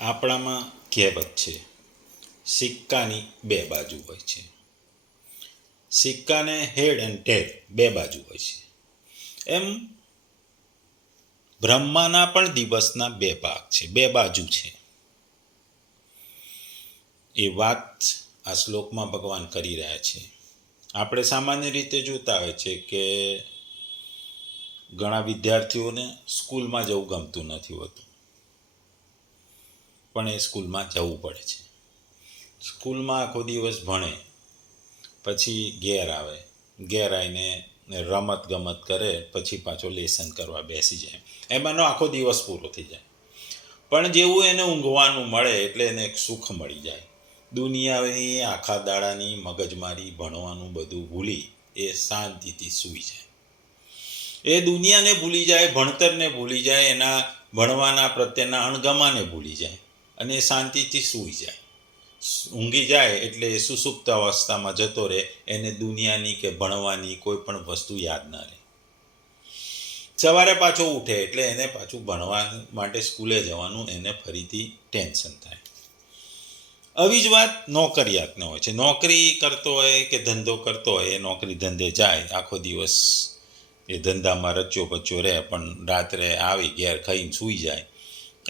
આપણામાં કહેવત છે, સિક્કાની બે બાજુ હોય છે. સિક્કાને હેડ એન્ડ ટેલ બે બાજુ હોય છે. એમ બ્રહ્માના પણ દિવસના બે ભાગ છે, બે બાજુ છે. એ વાત આ શ્લોકમાં ભગવાન કરી રહ્યા છે. આપણે સામાન્ય રીતે જોતા હોય છે કે ઘણા વિદ્યાર્થીઓને સ્કૂલમાં જવું ગમતું નથી હોતું, પણ એ સ્કૂલમાં જવું પડે છે. સ્કૂલમાં આખો દિવસ ભણે, પછી ઘેર આવે, ઘેર આવીને રમત ગમત કરે, પછી પાછો લેસન કરવા બેસી જાય. એમાંનો આખો દિવસ પૂરો થઈ જાય. પણ જેવું એને ઊંઘવાનું મળે એટલે એને એક સુખ મળી જાય. દુનિયાની આખા દાડાની મગજમારી, ભણવાનું બધું ભૂલી એ શાંતિથી સૂઈ જાય. એ દુનિયાને ભૂલી જાય, ભણતરને ભૂલી જાય, એના ભણવાના પ્રત્યેના અણગમાને ભૂલી જાય અને એ શાંતિથી સૂઈ જાય. ઊંઘી જાય એટલે એ સુસુપ્ત અવસ્થામાં જતો રહે. એને દુનિયાની કે ભણવાની કોઈ પણ વસ્તુ યાદ ના રહે. સવારે પાછો ઉઠે એટલે એને પાછું ભણવા માટે સ્કૂલે જવાનું એને ફરીથી ટેન્શન થાય. આવી જ વાત નોકરિયાતને હોય છે. નોકરી કરતો હોય કે ધંધો કરતો હોય, એ નોકરી ધંધે જાય, આખો દિવસ એ ધંધામાં રચ્યો પચ્યો રહે, પણ રાત્રે આવી ઘેર ખાઈને સૂઈ જાય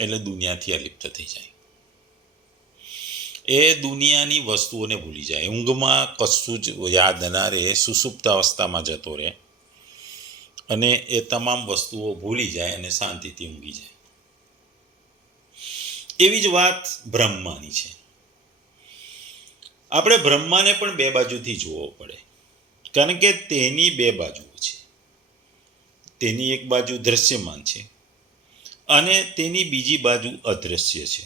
એટલે દુનિયાથી અલિપ્ત થઈ જાય. એ દુનિયાની વસ્તુઓને ભૂલી જાય. ઊંઘમાં કશું જ યાદ ના રહે, સુસુપ્ત અવસ્થામાં જતો રહે અને એ તમામ વસ્તુઓ ભૂલી જાય અને શાંતિથી ઊંઘી જાય. એવી જ વાત બ્રહ્માની છે. આપણે બ્રહ્માને પણ બે બાજુથી જોવો પડે, કારણ કે તેની બે બાજુઓ છે. તેની એક બાજુ દૃશ્યમાન છે અને તેની બીજી બાજુ અદૃશ્ય છે.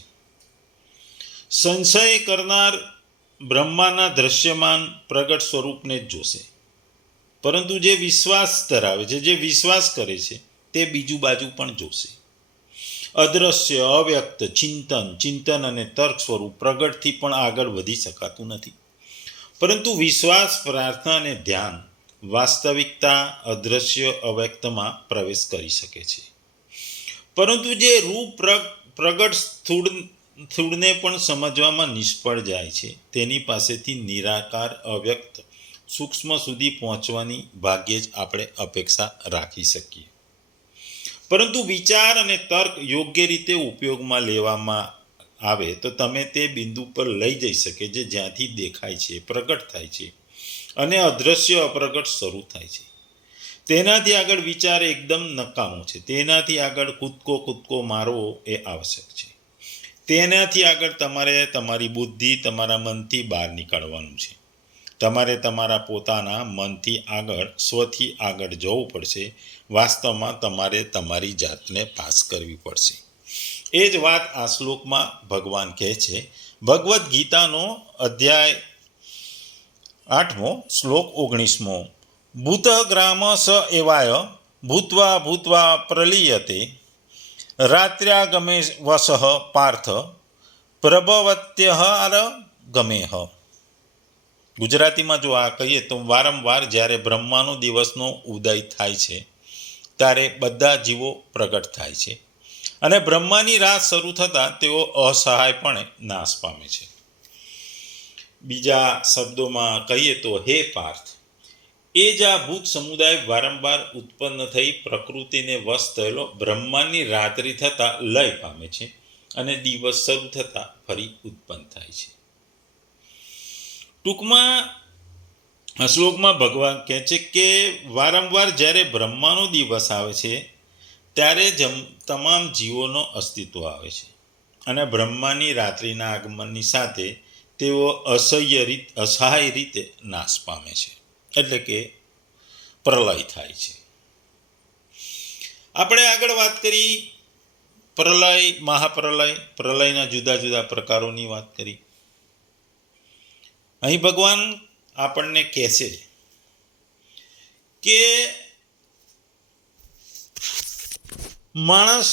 સંશય કરનાર બ્રહ્માના દૃશ્યમાન પ્રગટ સ્વરૂપને જ જોશે, પરંતુ જે વિશ્વાસ ધરાવે છે, જે વિશ્વાસ કરે છે, તે બીજું બાજુ પણ જોશે. અદૃશ્ય, અવ્યક્ત ચિંતન અને તર્ક સ્વરૂપ પ્રગટથી પણ આગળ વધી શકાતું નથી. પરંતુ વિશ્વાસ, પ્રાર્થના અને ધ્યાન વાસ્તવિકતા અદૃશ્ય અવ્યક્તમાં પ્રવેશ કરી શકે છે. પરંતુ જે રૂપ પ્રગટ સ્થૂળને પણ સમજવામાં નિષ્ફળ જાય છે, તેની પાસેથી નિરાકાર અવ્યક્ત સૂક્ષ્મ સુધી પહોંચવાની ભાગ્યે જ આપણે અપેક્ષા રાખી શકીએ. પરંતુ વિચાર અને તર્ક યોગ્ય રીતે ઉપયોગમાં લેવામાં આવે તો તમે તે બિંદુ પર લઈ જઈ શકે જે જ્યાંથી દેખાય છે, પ્રગટ થાય છે અને અદૃશ્ય અપ્રગટ શરૂ થાય છે. તેનાથી આગળ વિચાર એકદમ નકામો છે. તેનાથી આગળ કૂદકો મારવો એ આવશ્યક છે. તેનાથી આગળ તમારે તમારી બુદ્ધિ, તમારા મનથી બહાર નીકળવાનું છે. તમારે તમારા પોતાના મનથી આગળ, સ્વથી આગળ જવું પડશે. વાસ્તવમાં તમારે તમારી જાતને પાસ કરવી પડશે. એ જ વાત આ શ્લોકમાં ભગવાન કહે છે. ભગવદ્ ગીતાનો અધ્યાય 8મો, શ્લોક 19મો. ભૂત ગ્રામ સ એવાય ભૂત્વા પ્રલીયતે રાત્ર્યાગમે વસઃ પાર્થ પ્રભવત્યહાર ગમેહ. ગુજરાતીમાં જો આ કહીએ તો વારંવાર જ્યારે બ્રહ્માનો દિવસનો ઉદય થાય છે ત્યારે બધા જીવો પ્રગટ થાય છે અને બ્રહ્માની રાત શરૂ થતાં તેઓ અસહાયપણે નાશ પામે છે. બીજા શબ્દોમાં કહીએ તો હે પાર્થ, એ જ આ ભૂત સમુદાય વારંવાર ઉત્પન્ન થઈ પ્રકૃતિને વશ થયેલો બ્રહ્માની રાત્રિ થતાં લય પામે છે અને દિવસ શરૂ થતાં ફરી ઉત્પન્ન થાય છે. ટૂંકમાં આ શ્લોકમાં ભગવાન કહે છે કે વારંવાર જ્યારે બ્રહ્માનો દિવસ આવે છે ત્યારે તમામ જીવોનો અસ્તિત્વ આવે છે અને બ્રહ્માની રાત્રિના આગમનની સાથે તેઓ અસહાય રીતે નાશ પામે છે, એટલે કે પ્રલય થાય છે. આપણે આગળ વાત કરી પ્રલય, મહાપ્રલય, પ્રલયના જુદા જુદા પ્રકારોની વાત કરી. અહીં ભગવાન આપણને કહે છે કે માણસ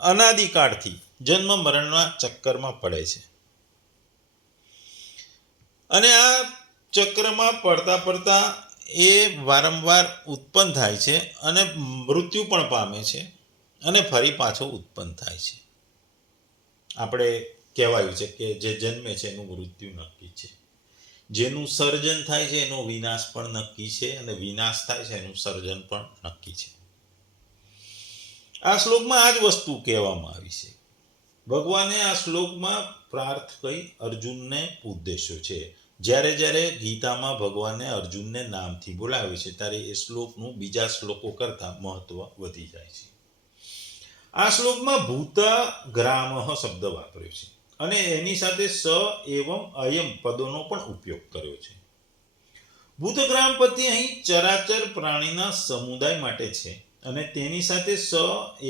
અનાદિકાળથી જન્મ મરણના ચક્કરમાં પડે છે અને આ ચક્રમાં પડતા એ વારંવાર ઉત્પન્ન થાય છે અને મૃત્યુ પણ પામે છે અને ફરી પાછો ઉત્પન્ન થાય છે. આપણે કહેવાયું છે કે જે જન્મે છે એનું મૃત્યુ નક્કી છે, જેનું સર્જન થાય છે એનો વિનાશ પણ નક્કી છે, અને વિનાશ થાય છે એનું સર્જન પણ નક્કી છે. આ શ્લોકમાં આ જ વસ્તુ કહેવામાં આવી છે. ભગવાને આ શ્લોકમાં પ્રાર્થ કહી અર્જુનને ઉદ્દેશ્યો છે. જ્યારે જ્યારે ગીતામાં ભગવાને અર્જુનને નામથી બોલાવે છે ત્યારે એ શ્લોકનું બીજા શ્લોકો કરતાં મહત્વ વધી જાય છે. આ શ્લોકમાં ભૂતગ્રામઃ શબ્દ વાપર્યો છે અને એની સાથે સ એવમ અયમ પદોનો પણ ઉપયોગ કર્યો છે. ભૂતગ્રામ પદ અહીં ચરાચર પ્રાણીના સમુદાય માટે છે અને તેની સાથે સ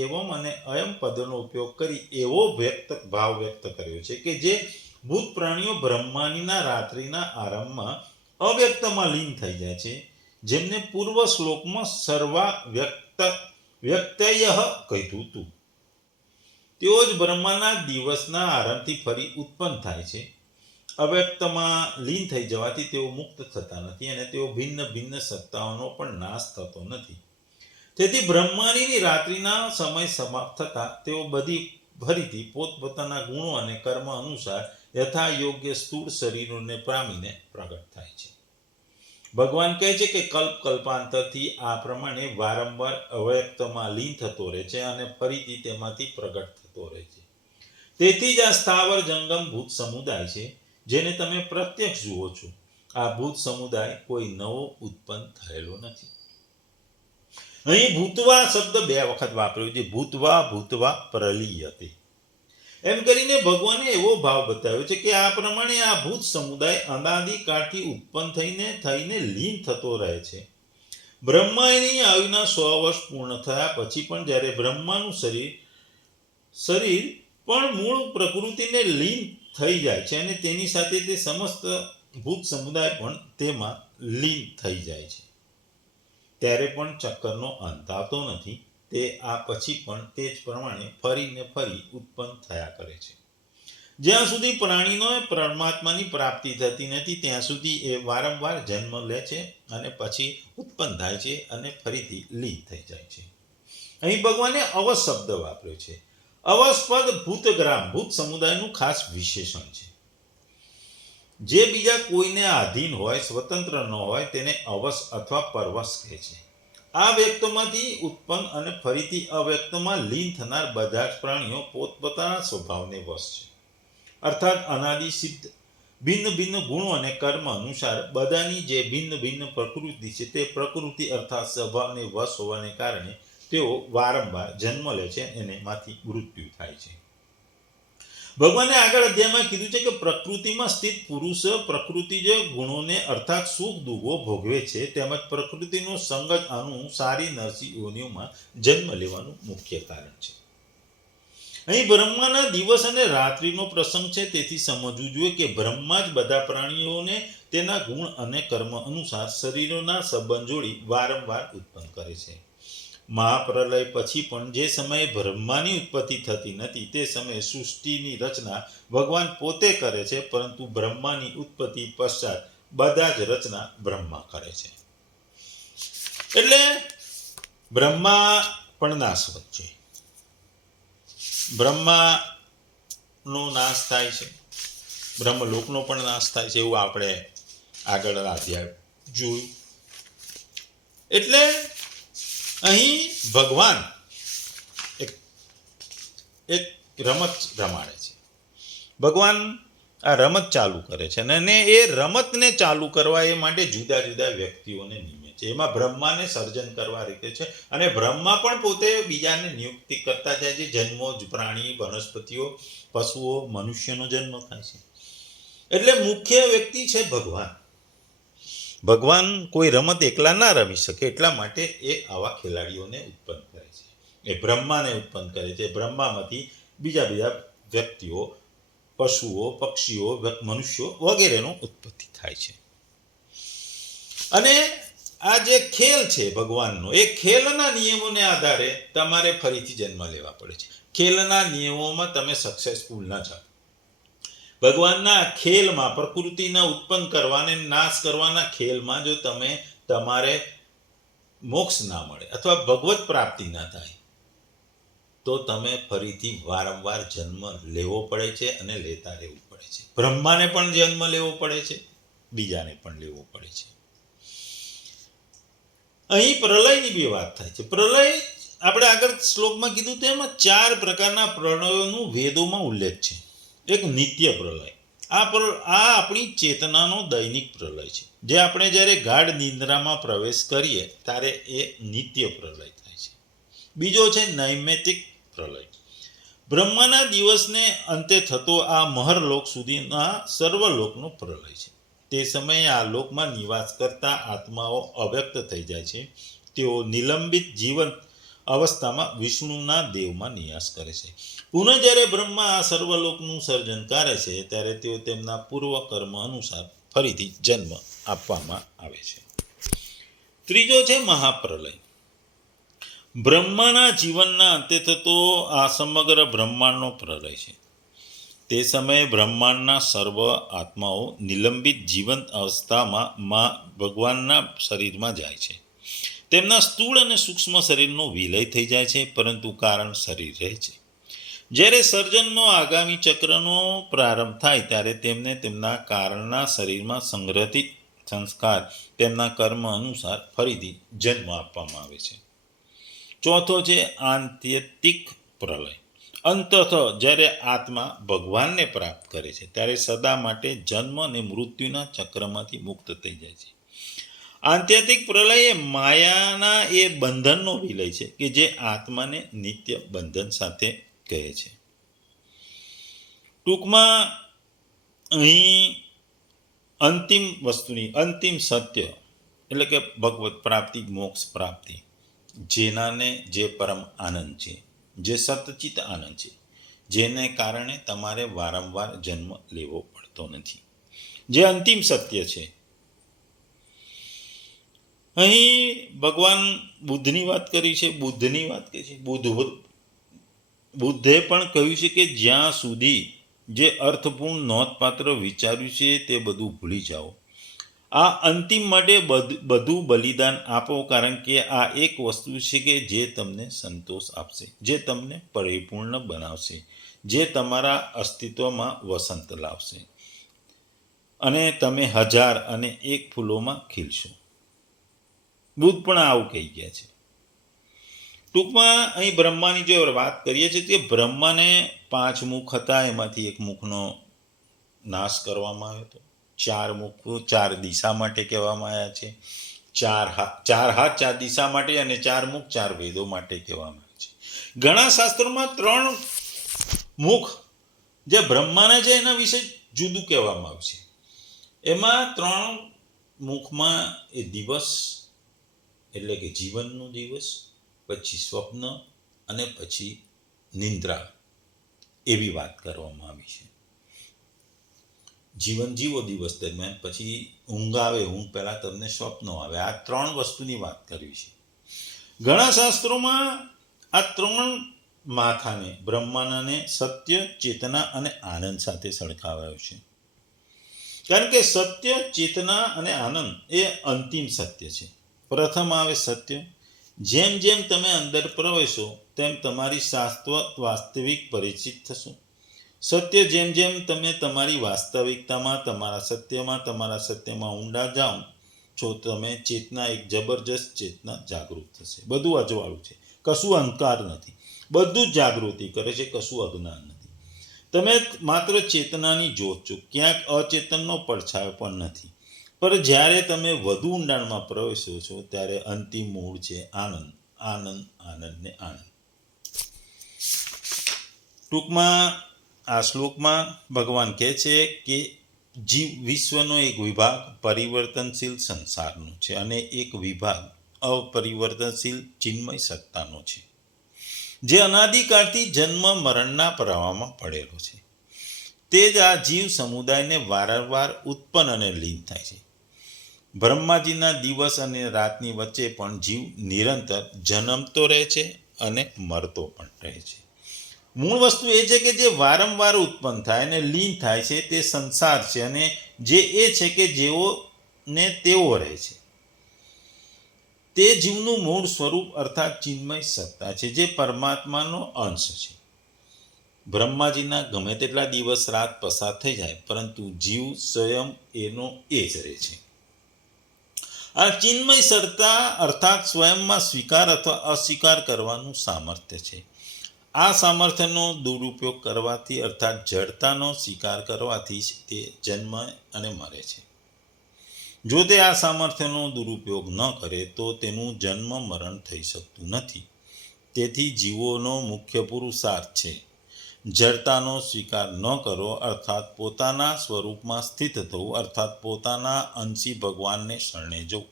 એવમ અને અયમ પદોનો ઉપયોગ કરી એવો ભાવ વ્યક્ત કર્યો છે કે જે ભૂત પ્રાણીઓ બ્રહ્માંડીના રાત્રિના આરંભમાં અવ્યક્તમાં લીન થઈ જાય છે, જેમને પૂર્વ શ્લોકમાં સર્વા વ્યક્તય કહ્યું હતું. તેઓ જ બ્રહ્માના દિવસના આરંભથી ફરી ઉત્પન્ન થાય છે. અવ્યક્તમાં લીન થઈ જવાથી તેઓ મુક્ત થતા નથી અને તેઓ ભિન્ન ભિન્ન સત્તાઓનો પણ નાશ થતો નથી. તેથી બ્રહ્માંડીની રાત્રિના સમય સમાપ્ત થતા તેઓ બધી ફરીથી પોતપોતાના ગુણો અને કર્મ અનુસાર યથા યોગ્ય સ્થૂળ શરીરોને પામીને પ્રગટ થાય છે. ભગવાન કહે છે કે કલ્પાંતરથી આ પ્રમાણે વારંવાર અવ્યક્તમાં લીન થતો રહે છે અને ફરીથી તેમાંથી પ્રગટ થતો રહે છે. તેથી જ આ સ્થાવર જંગમ ભૂત સમુદાય છે જેને તમે પ્રત્યક્ષ જુઓ છો. આ ભૂત સમુદાય કોઈ નવો ઉત્પન્ન થયેલો નથી. અહીં ભૂતવા શબ્દ 2 વખત વાપર્યો છે. ભૂતવા પ્રલીયતે એમ કરીને ભગવાને એવો ભાવ બતાવ્યો છે કે આ પ્રમાણે આ ભૂત સમુદાય અનાદિકાળથી ઉત્પન્ન થઈને લીન થતો રહે છે. બ્રહ્માની આયુના 100 વર્ષ પૂર્ણ થયા પછી પણ જ્યારે બ્રહ્માનું શરીર પણ મૂળ પ્રકૃતિને લીન થઈ જાય છે અને તેની સાથે તે સમસ્ત ભૂત સમુદાય પણ તેમાં લીન થઈ જાય છે, ત્યારે પણ ચક્કરનો અંત આવતો નથી. તે આ પછી પણ તે જ પ્રમાણે ફરીને ફરી ઉત્પન્ન થયા કરે છે. જ્યાં સુધી પ્રાણીનો પરમાત્માની પ્રાપ્તિ થતી નથી ત્યાં સુધી એ વારંવાર જન્મ લે છે અને પછી ઉત્પન્ન થાય છે અને ફરીથી લીન થઈ જાય છે. અહીં ભગવાને અવસ શબ્દ વાપર્યો છે. અવસ પદ ભૂતગ્રામ ભૂત સમુદાયનું ખાસ વિશેષણ છે. જે બીજા કોઈને આધીન હોય, સ્વતંત્ર ન હોય તેને અવસ અથવા પરવશ કહે છે. આ વ્યક્તોમાંથી ઉત્પન્ન અને ફરીથી અવ્યક્તમાં લીન થનાર બધા જ પ્રાણીઓ પોતપોતાના સ્વભાવને વશ છે. અર્થાત અનાદિ સિદ્ધ ભિન્ન ભિન્ન ગુણો અને કર્મ અનુસાર બધાની જે ભિન્ન ભિન્ન પ્રકૃતિ છે તે પ્રકૃતિ અર્થાત સ્વભાવને વશ હોવાને કારણે તેઓ વારંવાર જન્મ લે છે અને એમાંથી મૃત્યુ થાય છે. ભગવાને આગળ અધ્યાયમાં કીધું છે કે પ્રકૃતિમાં સ્થિત પુરુષ પ્રકૃતિજ ગુણોને અર્થાત સુખ દુઃખો ભોગવે છે, તેમજ પ્રકૃતિનો સંગ જ આનું સારી નરસી યોનિઓમાં જન્મ લેવાનું મુખ્ય કારણ છે. અહીં બ્રહ્માના દિવસ અને રાત્રિનો પ્રસંગ છે, તેથી સમજવું જોઈએ કે બ્રહ્મા જ બધા પ્રાણીઓને તેના ગુણ અને કર્મ અનુસાર શરીરોના સંબંધ જોડી વારંવાર ઉત્પન્ન કરે છે. મહાપ્રલય પછી પણ જે સમયે બ્રહ્માની ઉત્પત્તિ થતી નથી તે સમયે સૃષ્ટિની રચના ભગવાન પોતે કરે છે, પરંતુ બ્રહ્માની ઉત્પત્તિ પશ્ચાત બધા જ રચના બ્રહ્મા કરે છે. એટલે બ્રહ્મા પણ નાશવત છે. બ્રહ્માનો નાશ થાય છે, બ્રહ્મલોકનો પણ નાશ થાય છે, એવું આપણે આગળ અધ્યાય જોયું. એટલે અહીં ભગવાન એક રમત રમાડે છે. ભગવાન આ રમત ચાલુ કરે છે અને એ રમતને ચાલુ કરવા એ માટે જુદા જુદા વ્યક્તિઓને નિમે છે. એમાં બ્રહ્માને સર્જન કરવા રીતે છે અને બ્રહ્મા પણ પોતે બીજાને નિયુક્તિ કરતા જાય છે. જન્મો પ્રાણી, વનસ્પતિઓ, પશુઓ, મનુષ્યનો જન્મ થાય છે. એટલે મુખ્ય વ્યક્તિ છે ભગવાન. ભગવાન કોઈ રમત એકલા ના રમી શકે એટલા માટે એ આવા ખેલાડીઓને ઉત્પન્ન કરે છે. એ બ્રહ્માને ઉત્પન્ન કરે છે. બ્રહ્મામાંથી બીજા વ્યક્તિઓ, પશુઓ, પક્ષીઓ, મનુષ્યો વગેરેનો ઉત્પત્તિ થાય છે. અને આ જે ખેલ છે ભગવાનનો, એ ખેલના નિયમોને આધારે તમારે ફરીથી જન્મ લેવા પડે છે. ખેલના નિયમોમાં તમે સક્સેસફુલ ન જાઓ. ભગવાનના ખેલમાં, પ્રકૃતિના ઉત્પન્ન કરવાને નાશ કરવાના ખેલમાં જો તમારે મોક્ષ ના મળે અથવા ભગવત પ્રાપ્તિ ના થાય તો તમે ફરીથી વારંવાર જન્મ લેવો પડે છે અને લેતા રહેવું પડે છે. બ્રહ્માને પણ જન્મ લેવો પડે છે, બીજાને પણ લેવો પડે છે. અહીં પ્રલયની બી વાત થાય છે. પ્રલય આપણે આગળ શ્લોકમાં કીધું તેમ 4 પ્રકારના પ્રલયોનું વેદોમાં ઉલ્લેખ છે. એક નિત્ય પ્રલય, આ આપણી ચેતનાનો દૈનિક પ્રલય છે, જે આપણે જ્યારે ગાઢ નિંદ્રામાં પ્રવેશ કરીએ ત્યારે એ નિત્ય પ્રલય થાય છે. બીજો છે નૈમિત્તિક પ્રલય. બ્રહ્માના દિવસને અંતે થતો આ મહરલોક સુધીના સર્વલોકનો પ્રલય છે. તે સમયે આ લોકમાં નિવાસ કરતા આત્માઓ અવ્યક્ત થઈ જાય છે. તેઓ નિલંબિત જીવન અવસ્થામાં વિષ્ણુના દેવમાં નિવાસ કરે છે. પુનઃ જ્યારે બ્રહ્મા આ સર્વલોકનું સર્જન કરે છે ત્યારે તેઓ તેમના પૂર્વ કર્મ અનુસાર ફરીથી જન્મ આપવામાં આવે છે. ત્રીજો છે મહાપ્રલય. બ્રહ્માના જીવનના અંતે થતો આ સમગ્ર બ્રહ્માંડનો પ્રલય છે. તે સમયે બ્રહ્માંડના સર્વ આત્માઓ નિલંબિત જીવંત અવસ્થામાં ભગવાનના શરીરમાં જાય છે. તેમના સ્થૂળ અને સૂક્ષ્મ શરીરનો વિલય થઈ જાય છે, પરંતુ કારણ શરીર રહે છે. જ્યારે સર્જનનો આગામી ચક્રનો પ્રારંભ થાય ત્યારે તેમને તેમના કારણના શરીરમાં સંગ્રહિત સંસ્કાર તેમના કર્મ અનુસાર ફરીથી જન્મ આપવામાં આવે છે. ચોથો છે આત્યંતિક પ્રલય. અંતતઃ જ્યારે આત્મા ભગવાનને પ્રાપ્ત કરે છે ત્યારે સદા માટે જન્મ અને મૃત્યુના ચક્રમાંથી મુક્ત થઈ જાય છે. આત્યંતિક પ્રલય એ માયાના એ બંધનનો વિલય છે કે જે આત્માને નિત્ય બંધન સાથે કહે છે. ટૂંકમાં અહીં અંતિમ વસ્તુની અંતિમ સત્ય એટલે કે ભગવત પ્રાપ્તિ, મોક્ષ પ્રાપ્તિ, જેનાને જે પરમ આનંદ છે, જે સતચિત આનંદ છે, જેને કારણે તમારે વારંવાર જન્મ લેવો પડતો નથી, જે અંતિમ સત્ય છે. અહીં ભગવાન બુદ્ધની વાત કરી છે. બુદ્ધે પણ કહ્યું છે કે જ્યાં સુધી જે અર્થપૂર્ણ નોંધપાત્ર વિચાર્યું છે તે બધું ભૂલી જાઓ. આ અંતિમ માટે બધું બલિદાન આપો, કારણ કે આ એક વસ્તુ છે કે જે તમને સંતોષ આપશે, જે તમને પરિપૂર્ણ બનાવશે, જે તમારા અસ્તિત્વમાં વસંત લાવશે અને તમે 1001 ફૂલોમાં ખીલશો. બુદ્ધ પણ આવું કહી ગયા છે. ટૂંકમાં અહીં બ્રહ્માની જે વાત કરીએ છીએ કે બ્રહ્માને 5 મુખ હતા, એમાંથી એક મુખનો નાશ કરવામાં આવ્યો હતો. 4 મુખ 4 દિશા માટે કહેવામાં આવ્યા છે. 4 હાથ 4 દિશા માટે અને 4 મુખ 4 વેદો માટે કહેવામાં આવે છે. ઘણા શાસ્ત્રોમાં 3 મુખ જે બ્રહ્માના છે એના વિશે જુદું કહેવામાં આવ્યું છે. એમાં 3 મુખમાં એ દિવસ એટલે કે જીવનનો દિવસ, પછી સ્વપ્ન અને પછી નિંદ્રા એવી વાત કરવામાં આવી છે. જીવન જીવો દિવસ દરમિયાન, પછી ઊંઘ આવે, ઊંઘ પહેલાં તમને સ્વપ્નો આવે. આ 3 વસ્તુની વાત કરવી છે. ઘણા શાસ્ત્રોમાં આ 3 માથાને બ્રહ્માંડને સત્ય, ચેતના અને આનંદ સાથે સરખાવાયો છે. કારણ કે સત્ય, ચેતના અને આનંદ એ અંતિમ સત્ય છે. પ્રથમ આવે સત્ય. જેમ જેમ તમે અંદર પ્રવેશો તેમ તમારી શાશ્વત વાસ્તવિક પરિચિત થશો. સત્ય, જેમ જેમ તમે તમારી વાસ્તવિકતામાં, તમારા સત્યમાં ઊંડા જાઓ છો, તમે ચેતના, એક જબરજસ્ત ચેતના જાગૃત થશે. બધું અજવાળું છે, કશું અહંકાર નથી, બધું જ જાગૃતિ કરે છે, કશું અજ્ઞાન નથી. તમે માત્ર ચેતનાની જ્યોત છો, ક્યાંક અચેતનનો પડછાયો પણ નથી. પણ જ્યારે તમે વધુ ઊંડાણમાં પ્રવેશો છો ત્યારે અંતિમ મૂળ છે આનંદ, આનંદ, આનંદ ને આનંદ. ટૂંકમાં આ શ્લોકમાં ભગવાન કહે છે કે વિશ્વનો એક વિભાગ પરિવર્તનશીલ સંસારનો છે અને એક વિભાગ અપરિવર્તનશીલ ચિન્મય સત્તાનો છે, જે અનાદિકાળથી જન્મ મરણના પ્રવાહમાં પડેલો છે. તે જ આ જીવ સમુદાયને વારંવાર ઉત્પન્ન અને લીન થાય છે. બ્રહ્માજીના દિવસ અને રાતની વચ્ચે પણ જીવ નિરંતર જન્મતો રહે છે અને મરતો પણ રહે છે. મૂળ વસ્તુ એ છે કે જે વારંવાર ઉત્પન્ન થાય અને લીન થાય છે તે સંસાર છે, અને જે એ છે કે જેઓને તેઓ રહે છે. તે જીવનું મૂળ સ્વરૂપ અર્થાત ચિન્મય સત્તા છે, જે પરમાત્માનો અંશ છે. બ્રહ્માજીના ગમે તેટલા દિવસ રાત પસાર થઈ જાય, પરંતુ જીવ સ્વયં એનો એ જ રહે છે. આ ચિન્મય સત્તા અર્થાત સ્વયંમાં સ્વીકાર અથવા અસ્વીકાર કરવાનું સામર્થ્ય છે. આ સામર્થ્યનો દુરુપયોગ કરવાથી અર્થાત જડતાનો સ્વીકાર કરવાથી તે જન્મ અને મરે છે. જો તે આ સામર્થ્યનો દુરુપયોગ ન કરે તો તેનું જન્મ મરણ થઈ શકતું નથી. તેથી જીવોનો મુખ્ય પુરુષાર્થ છે જડતાનો સ્વીકાર ન કરો, અર્થાત પોતાના સ્વરૂપમાં સ્થિત થવું, અર્થાત પોતાના અંશી ભગવાનને શરણે જવું.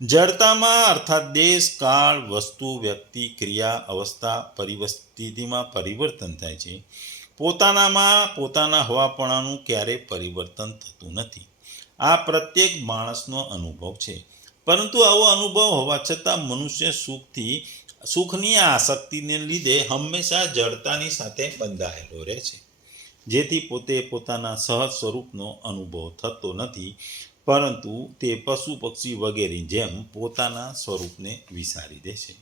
જડતામાં અર્થાત દેશ, કાળ, વસ્તુ, વ્યક્તિ, ક્રિયા, અવસ્થા, પરિસ્થિતિમાં પરિવર્તન થાય છે. પોતાનામાં પોતાના હવાપણાનું ક્યારેય પરિવર્તન થતું નથી. આ પ્રત્યેક માણસનો અનુભવ છે. પરંતુ આવો અનુભવ હોવા છતાં મનુષ્ય સુખની આસક્તિને લીધે હંમેશા જડતાની સાથે બંધાયેલો રહે છે, જેથી પોતે પોતાના સહજ સ્વરૂપનો અનુભવ થતો નથી, પરંતુ તે પશુ પક્ષી વગેરે જેમ પોતાના સ્વરૂપને વિસારી દે છે.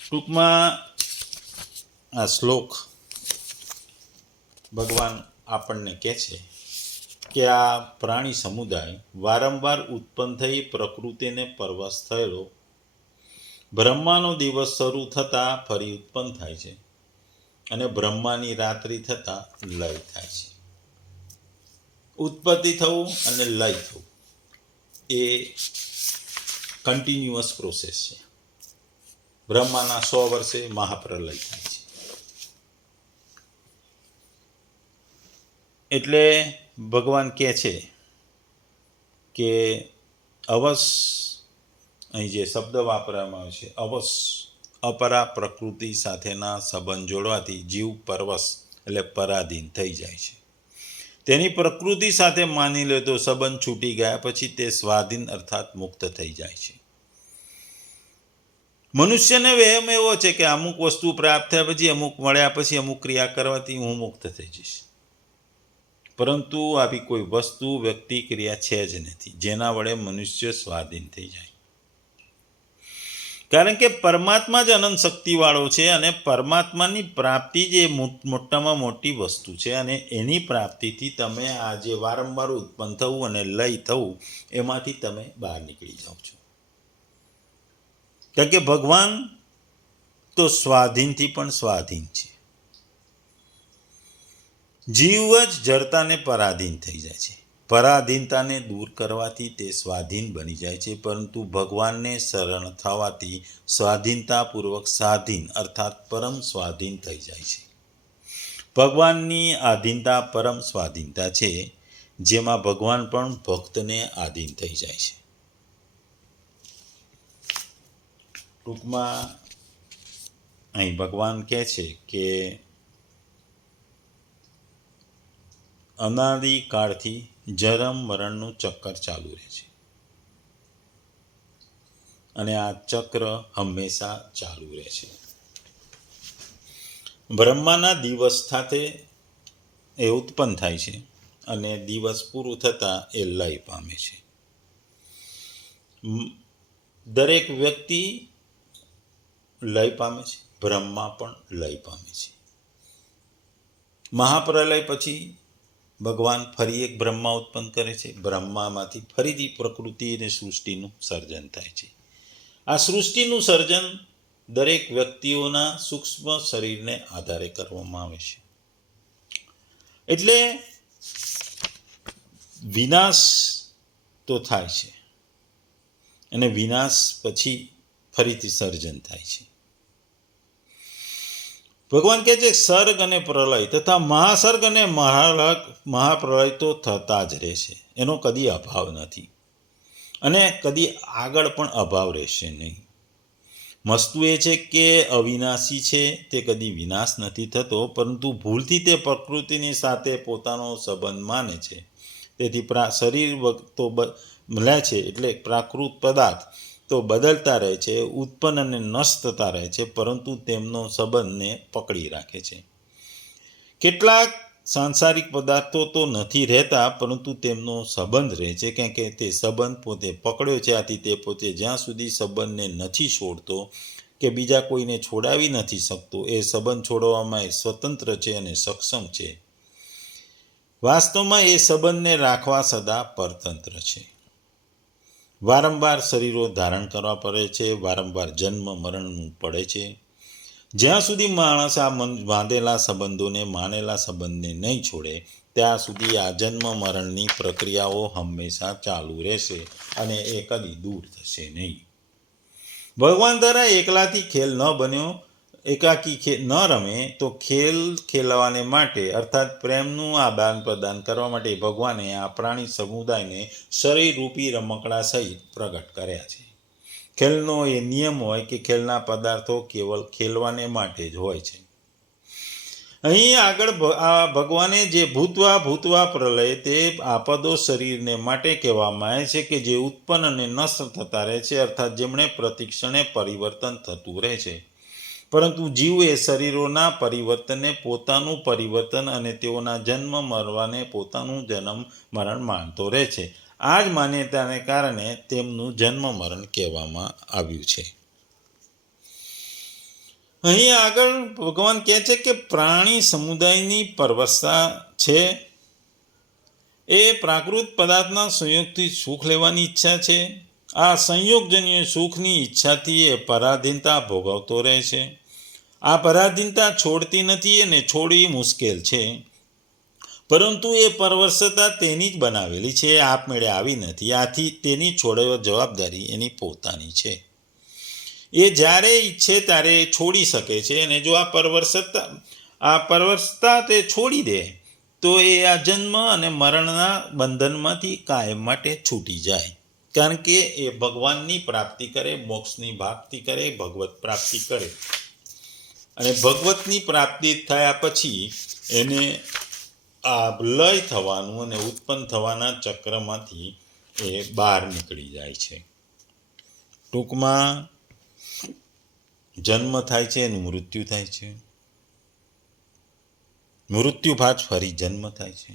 ટૂંકમાં આ શ્લોક ભગવાન આપણને કહે છે કે આ પ્રાણી સમુદાય વારંવાર ઉત્પન્ન થઈ પ્રકૃતિને પરવશ થયેલો બ્રહ્માનો દિવસ શરૂ થતાં ફરી ઉત્પન્ન થાય છે અને બ્રહ્માની રાત્રિ થતાં લય થાય છે. ઉત્પત્તિ થવું અને લય થવું એ કન્ટિન્યુઅસ પ્રોસેસ છે. બ્રહ્માના 100 વર્ષે મહાપ્રલય થાય છે. એટલે ભગવાન કહે છે કે અવશ, અહીં જે શબ્દ વાપરવામાં આવે છે અવશ, અપરા પ્રકૃતિ સાથેના સંબંધ જોડવાથી જીવ પરવશ એટલે પરાધીન થઈ જાય છે. તેની પ્રકૃતિ સાથે માની લે તો સંબંધ છૂટી ગયા પછી તે સ્વાધીન અર્થાત મુક્ત થઈ જાય છે. મનુષ્યને વહેમ એવો છે કે અમુક વસ્તુ પ્રાપ્ત થયા પછી, અમુક મળ્યા પછી, અમુક ક્રિયા કરવાથી હું મુક્ત થઈ જઈશ. પરંતુ આવી કોઈ વસ્તુ, વ્યક્તિ, ક્રિયા છે જ નથી જેના વડે મનુષ્ય સ્વાધીન થઈ જાય. કારણ કે પરમાત્મા જ અનંત શક્તિવાળો છે અને પરમાત્માની પ્રાપ્તિ જે મોટામાં મોટી વસ્તુ છે, અને એની પ્રાપ્તિથી તમે આ જે વારંવાર ઉત્પન્ન થવું અને લય થવું એમાંથી તમે બહાર નીકળી જાઓ છો. કારણ કે ભગવાન તો સ્વાધીનથી પણ સ્વાધીન છે. જીવ જ જડતાને પરાધીન થઈ જાય છે. પરાધીનતાને દૂર કરવાથી તે સ્વાધીન બની જાય છે, પરંતુ ભગવાનને શરણ થવાથી સ્વાધીનતાપૂર્વક સ્વાધીન અર્થાત પરમ સ્વાધીન થઈ જાય છે. ભગવાનની આધીનતા પરમ સ્વાધીનતા છે, જેમાં ભગવાન પણ ભક્તને આધીન થઈ જાય છે. ટૂંકમાં અહીં ભગવાન કહે છે કે અનાદિકાળથી જન્મ મરણનું ચક્કર ચાલુ રહે છે અને આ ચક્ર હંમેશા ચાલુ રહે છે. બ્રહ્માના દિવસ સાથે એ ઉત્પન્ન થાય છે અને દિવસ પૂરું થતાં એ લય પામે છે. દરેક વ્યક્તિ લય પામે છે, બ્રહ્મા પણ લય પામે છે. મહાપ્રલય પછી ભગવાન ફરી એક બ્રહ્મા ઉત્પન્ન કરે છે. બ્રહ્મામાંથી ફરીથી પ્રકૃતિ અને સૃષ્ટિનું સર્જન થાય છે. આ સૃષ્ટિનું સર્જન દરેક વ્યક્તિઓના સૂક્ષ્મ શરીરને આધારે કરવામાં આવે છે. એટલે વિનાશ તો થાય છે અને વિનાશ પછી ફરીથી સર્જન થાય છે. ભગવાન કહે છે સર્ગ અને પ્રલય તથા મહાસર્ગ અને મહાપ્રલય તો થતા જ રહેશે, એનો કદી અભાવ નથી અને કદી આગળ પણ અભાવ રહેશે નહીં. વસ્તુ એ છે કે અવિનાશી છે, તે કદી વિનાશ નથી થતો, પરંતુ ભૂલથી તે પ્રકૃતિની સાથે પોતાનો સંબંધ માને છે. તેથી શરીર તો મળ્યા છે એટલે પ્રાકૃત પદાર્થ તો બદલતા રહે છે, ઉત્પન્ન અને નષ્ટ થતા રહે છે, પરંતુ તેમનો સંબંધને પકડી રાખે છે. કેટલાક સાંસારિક પદાર્થો તો નથી રહેતા, પરંતુ તેમનો સંબંધ રહે છે, કારણ કે તે સંબંધ પોતે પકડ્યો છે. આથી તે પોતે જ્યાં સુધી સંબંધને નથી છોડતો કે બીજા કોઈને છોડાવી નથી શકતો, એ સંબંધ છોડવામાં એ સ્વતંત્ર છે અને સક્ષમ છે. વાસ્તવમાં એ સંબંધને રાખવા સદા પરતંત્ર છે. વારંવાર શરીરો ધારણ કરવા પડે છે, વારંવાર જન્મ મરણનું પડે છે. જ્યાં સુધી માણસ આ બાંધેલા સંબંધોને, માનેલા સંબંધને નહીં છોડે, ત્યાં સુધી આ જન્મ મરણની પ્રક્રિયાઓ હંમેશા ચાલુ રહેશે અને એ કદી દૂર થશે નહીં. ભગવાન દ્વારા એકલાથી ખેલ ન બન્યો, એકાકી ન રમે, તો ખેલ ખેલવાને માટે અર્થાત પ્રેમનું આદાન પ્રદાન કરવા માટે ભગવાને આ પ્રાણી સમુદાયને શરીરરૂપી રમકડા સહિત પ્રગટ કર્યા છે. ખેલનો એ નિયમ હોય કે ખેલના પદાર્થો કેવલ ખેલવાને માટે જ હોય છે. અહીં આગળ આ ભગવાને જે ભૂતવા પ્રલય તે આપદો શરીરને માટે કહેવામાં આવે છે કે જે ઉત્પન્ન અને નષ્ટ થતા રહે છે, અર્થાત જેમણે પ્રતિક્ષણે પરિવર્તન થતું રહે છે. પરંતુ જીવ એ શરીરોના પરિવર્તનને પોતાનું પરિવર્તન અને તેઓના જન્મ મરવાને પોતાનું જન્મ મરણ માનતો રહે છે. આ જ માન્યતાને કારણે તેમનું જન્મ મરણ કહેવામાં આવ્યું છે. અહીં આગળ ભગવાન કહે છે કે પ્રાણી સમુદાયની પરવરતા છે એ પ્રાકૃત પદાર્થના સંયોગથી સુખ લેવાની ઈચ્છા છે. આ સંયોગજન્ય સુખની ઈચ્છાથી એ પરાધીનતા ભોગવતો રહે છે. આ પરાધીનતા છોડતી નથી અને છોડવી મુશ્કેલ છે, પરંતુ એ પરવર્ષતા તેની જ બનાવેલી છે, આપમેળે આવી નથી. આથી તેની છોડવા જવાબદારી એની પોતાની છે. એ જ્યારે ઈચ્છે ત્યારે છોડી શકે છે, અને જો આ પરવર્ષતા તે છોડી દે તો એ આ જન્મ અને મરણના બંધનમાંથી કાયમ માટે છૂટી જાય. કારણ કે એ ભગવાનની પ્રાપ્તિ કરે, મોક્ષની પ્રાપ્તિ કરે, ભગવત પ્રાપ્તિ કરે. અને ભગવતની પ્રાપ્તિ થયા પછી એને આ લય થવાનું અને ઉત્પન્ન થવાના ચક્રમાંથી એ બહાર નીકળી જાય છે. ટૂંકમાં જન્મ થાય છે એનું મૃત્યુ થાય છે, મૃત્યુ બાદ ફરી જન્મ થાય છે,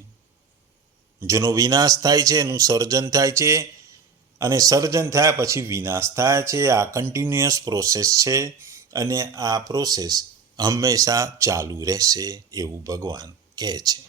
જેનો વિનાશ થાય છે એનું સર્જન થાય છે, અને સર્જન થયા પછી વિનાશ થાય છે. આ કન્ટિન્યુઅસ પ્રોસેસ છે અને આ પ્રોસેસ હંમેશા ચાલુ રહેશે એવું ભગવાન કહે છે.